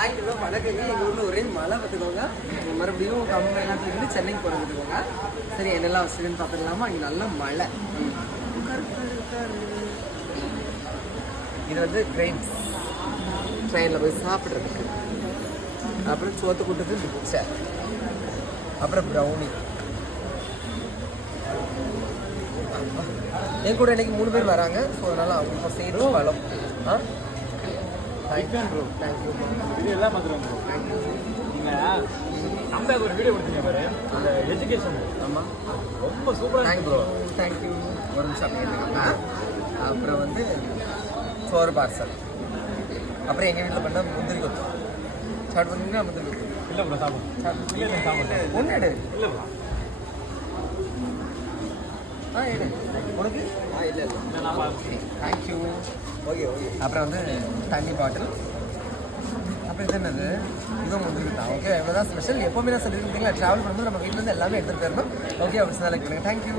சாயங்காலம் மழை பெய்யும். எங்கள் ஊரில் ஒரே மழை பார்த்துக்கோங்க. மறுபடியும் கம்பெல்லாம் தூக்கிட்டு சென்னைக்கு போகிறதுக்குங்க. சரி என்னெல்லாம் வச்சுருக்குன்னு பார்த்துக்கலாமா? இங்கே நல்ல மழை. இது வந்து கிரைப்ஸ் ட்ரெயினில் போய் சாப்பிட்றதுக்கு. அப்புறம் சோத்து கூட்டது மிச்சை. அப்புறம் ப்ரௌனி. என் கூட இன்னைக்கு 3 பேர் வராங்க. ஸோ அதனால் அவங்க சேர்த்து பழம். தேங்க்யூ வீடியோ எல்லாம் பார்த்துருவோம் ப்ரோ. நீங்கள் நம்ம ஒரு வீடியோ கொடுத்தீங்க பாரு, அந்த எஜுகேஷன். ஆமாம், ரொம்ப சூப்பராக. Thank bro. தேங்க்யூ. ஒரு நிமிஷம் அப்படியே. அப்புறம் வந்து சோறு பார்சல். அப்புறம் எங்கள் வீட்டில் பண்ண முந்திரி கொத்து. ஸ்டார்ட் பண்ணிங்கன்னா முந்திரி கொத்து. இல்லை ப்ரோ சாப்பிடும். ஒன்று எடு. இல்லை ப்ரோ. எடு உனக்கு. இல்லை தேங்க்யூ. ஓகே. அப்புறம் வந்து தண்ணி பாட்டில். அப்புறம் இது என்னது? இதுவும் முந்திரி தான். ஓகே, இவ்வளோதான் ஸ்பெஷல். எப்போவுமே நான் சொல்லியிருக்கீங்களா, ட்ராவல் பண்ணும்போது நம்ம வீட்டிலேருந்து எல்லாமே எடுத்துகிட்டு போயிடணும். ஓகே, அப்படி செலக்ட் பண்ணுங்கள். தேங்க்யூ.